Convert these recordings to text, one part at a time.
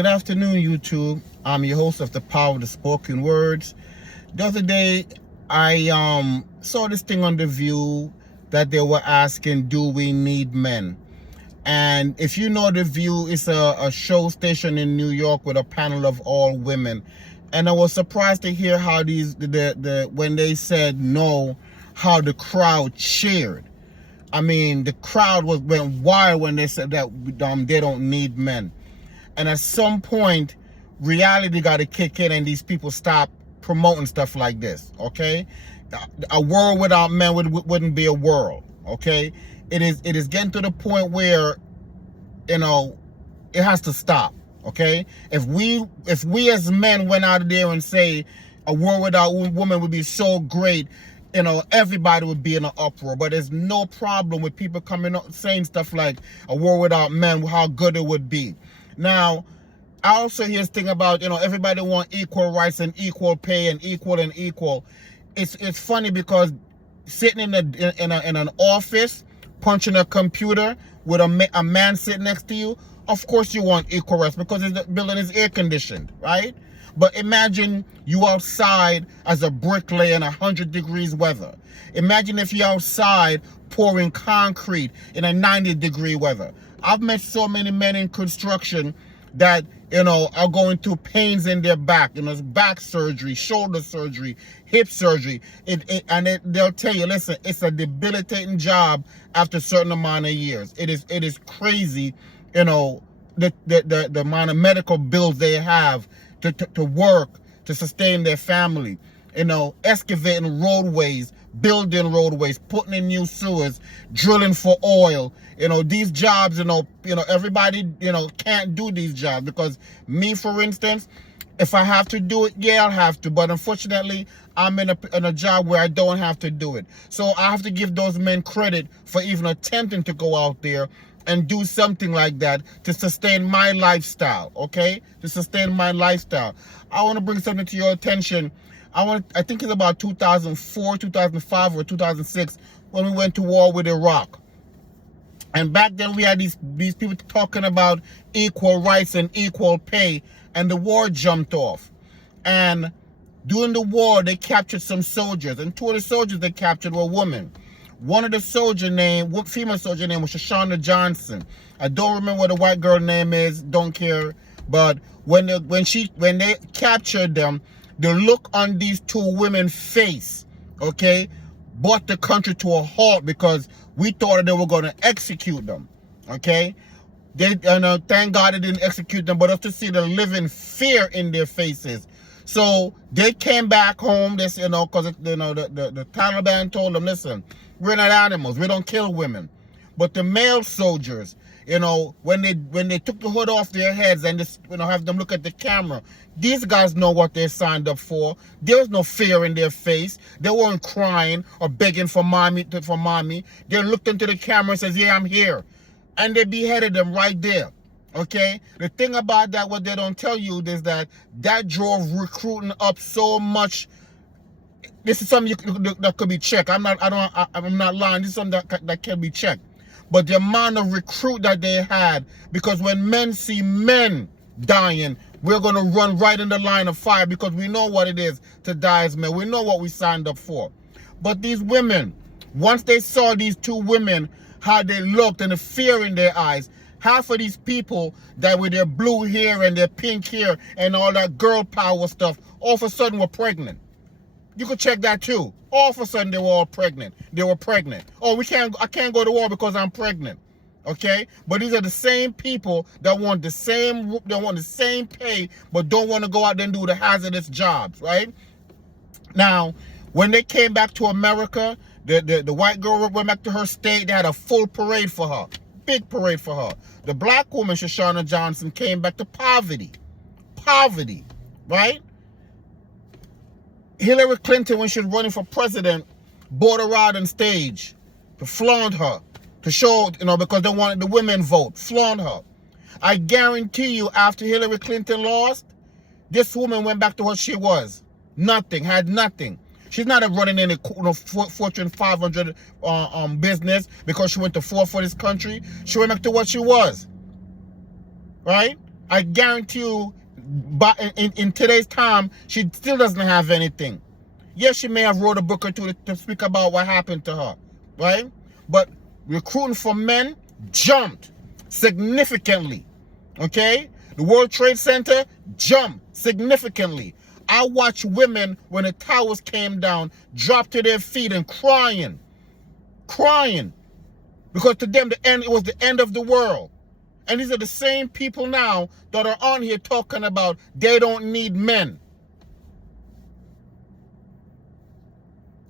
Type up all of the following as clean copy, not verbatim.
Good afternoon, YouTube. I'm your host of The Power of the Spoken Words. The other day, I saw this thing on The View that they were asking, do we need men? And if you know The View, it's a show station in New York with a panel of all women. And I was surprised to hear how when they said no, how the crowd cheered. I mean, the crowd went wild when they said that they don't need men. And at some point, reality got to kick in and these people stop promoting stuff like this, okay? A world without men wouldn't be a world, okay? It is getting to the point where, it has to stop, okay? If we as men went out there and say a world without women would be so great, everybody would be in an uproar. But there's no problem with people coming up saying stuff like a world without men, how good it would be. Now, I also hear this thing about, everybody want equal rights and equal pay and equal. It's funny because sitting in an office, punching a computer with a man sitting next to you, of course you want equal rights because the building is air conditioned, right? But imagine you outside as a bricklayer in 100 degrees weather. Imagine if you're outside pouring concrete in a 90-degree weather. I've met so many men in construction that, are going through pains in their back, back surgery, shoulder surgery, hip surgery. They'll tell you, listen, it's a debilitating job after a certain amount of years. It is crazy, the amount of medical bills they have to work, to sustain their family, excavating roadways, building roadways, putting in new sewers, drilling for oil. These jobs, everybody, can't do these jobs because me, for instance, if I have to do it, yeah, I'll have to. But unfortunately, I'm in a job where I don't have to do it. So I have to give those men credit for even attempting to go out there and do something like that to sustain my lifestyle, okay? To sustain my lifestyle. I want to bring something to your attention. I think it's about 2004, 2005, or 2006 when we went to war with Iraq. And back then we had these people talking about equal rights and equal pay, and the war jumped off. And during the war, they captured some soldiers, and two of the soldiers they captured were women. One of the female soldier name was Shoshana Johnson. I don't remember what the white girl name is, don't care. But when they captured them, the look on these two women's face, okay, brought the country to a halt because we thought that they were going to execute them, okay? Thank God they didn't execute them, but us to see the living fear in their faces. So they came back home, because the Taliban told them, listen, we're not animals, we don't kill women. But the male soldiers, when they took the hood off their heads and just, have them look at the camera, these guys know what they signed up for. There was no fear in their face. They weren't crying or begging for mommy. They looked into the camera and says, yeah, I'm here. And they beheaded them right there. Okay? The thing about that, what they don't tell you is that drove recruiting up so much. This is something that could be checked. I'm not lying. This is something that can be checked. But the amount of recruit that they had, because when men see men dying, we're going to run right in the line of fire because we know what it is to die as men. We know what we signed up for. But these women, once they saw these two women, how they looked and the fear in their eyes, half of these people that with their blue hair and their pink hair and all that girl power stuff, all of a sudden were pregnant. You could check that too. All of a sudden they were all pregnant. They were pregnant. Oh, I can't go to war because I'm pregnant. Okay? But these are the same people that want the same pay, but don't want to go out there and do the hazardous jobs, right? Now, when they came back to America, the white girl went back to her state. They had a full parade for her. Big parade for her. The black woman, Shoshana Johnson, came back to poverty. Poverty, right? Hillary Clinton, when she was running for president, brought her out on stage to flaunt her, to show, because they wanted the women vote, flaunt her. I guarantee you, after Hillary Clinton lost, this woman went back to what she was. Nothing, had nothing. She's not running any Fortune 500 business because she went to war for this country. She went back to what she was, right? I guarantee you, but in today's time, she still doesn't have anything. Yes, she may have wrote a book or two to speak about what happened to her, right? But recruiting for men jumped significantly, okay? The World Trade Center jumped significantly. I watched women, when the towers came down, drop to their feet and crying. Because to them, it was the end of the world. And these are the same people now that are on here talking about they don't need men.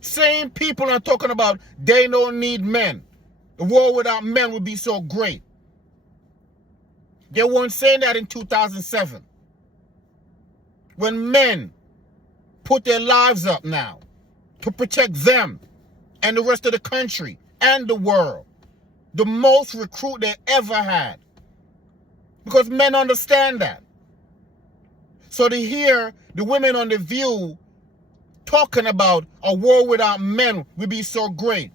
Same people are talking about they don't need men. The world without men would be so great. They weren't saying that in 2007. When men put their lives up now to protect them and the rest of the country and the world. The most recruit they ever had. Because men understand that. So to hear the women on The View talking about a world without men would be so great.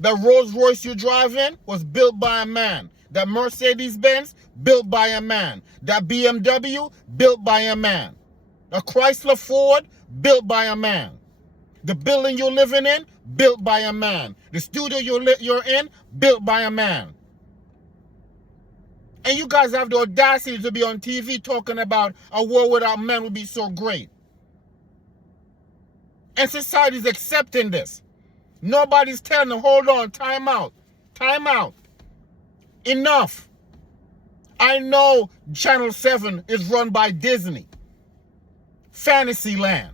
That Rolls Royce you drive in was built by a man. That Mercedes-Benz, built by a man. That BMW, built by a man. A Chrysler Ford, built by a man. The building you're living in, built by a man. The studio you're in, built by a man. And you guys have the audacity to be on TV talking about a world without men would be so great. And society's accepting this. Nobody's telling them, hold on, time out. Time out. Enough. I know Channel 7 is run by Disney. Fantasyland.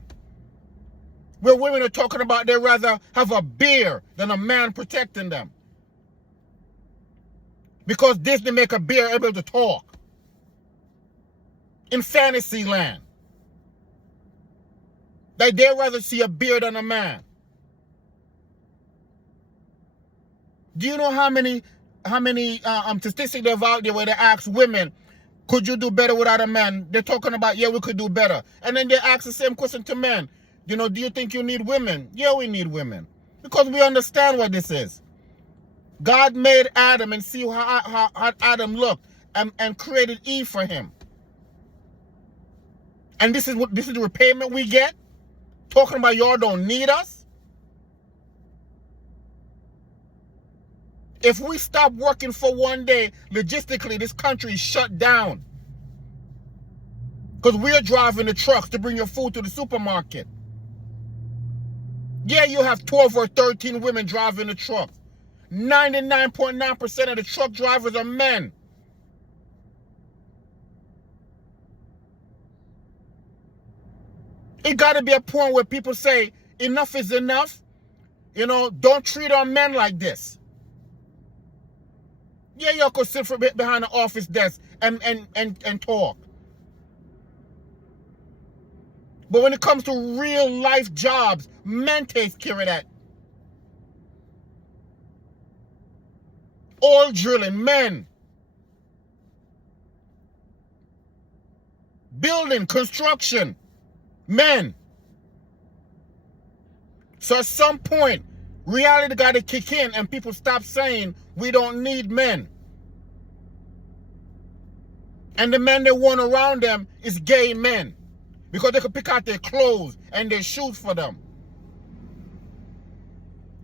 Where women are talking about they'd rather have a bear than a man protecting them. Because Disney make a bear able to talk. In Fantasyland. That they'd rather see a bear than a man. Do you know how many statistics they have out there where they ask women, could you do better without a man? They're talking about, yeah, we could do better. And then they ask the same question to men. You know, do you think you need women? Yeah, we need women. Because we understand what this is. God made Adam and see how Adam looked and created Eve for him. And this is the repayment we get? Talking about y'all don't need us? If we stop working for one day, logistically, this country is shut down. Because we're driving the trucks to bring your food to the supermarket. Yeah, you have 12 or 13 women driving the truck. 99.9% of the truck drivers are men. It got to be a point where people say, enough is enough. You know, don't treat our men like this. Yeah, y'all could sit behind the office desk and talk. But when it comes to real life jobs, men take care of that. Oil drilling, men. Building, construction, men. So at some point, reality got to kick in and people stop saying we don't need men. And the men they want around them is gay men. Because they can pick out their clothes and their shoes for them.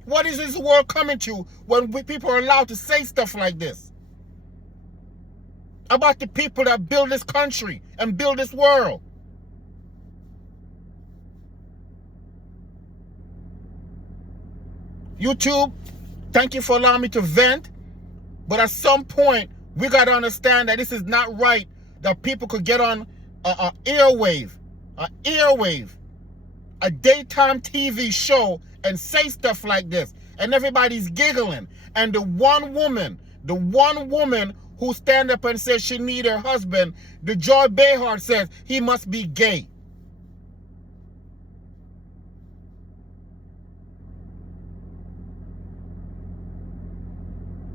What is this world coming to when people are allowed to say stuff like this? About the people that build this country and build this world. YouTube, thank you for allowing me to vent. But at some point, we got to understand that this is not right. That people could get on an airwave, a daytime TV show and say stuff like this. And everybody's giggling. And the one woman who stand up and says she need her husband, the Joy Behar says he must be gay.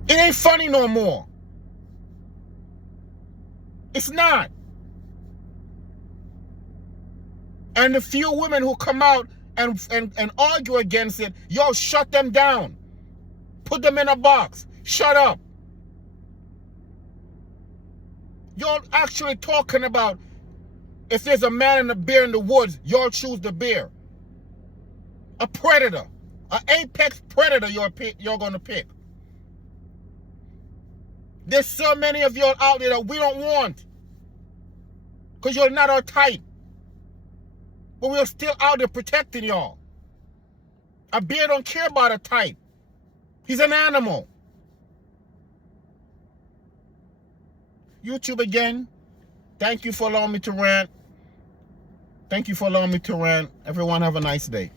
It ain't funny no more. It's not. And the few women who come out and argue against it, yo, shut them down. Put them in a box. Shut up. You're actually talking about if there's a man and a bear in the woods, you'll choose the bear. A predator, an apex predator you're going to pick. There's so many of y'all out there that we don't want because you're not our type. But we're still out there protecting y'all. A bear don't care about a type. He's an animal. YouTube again, thank you for allowing me to rant. Thank you for allowing me to rant. Everyone have a nice day.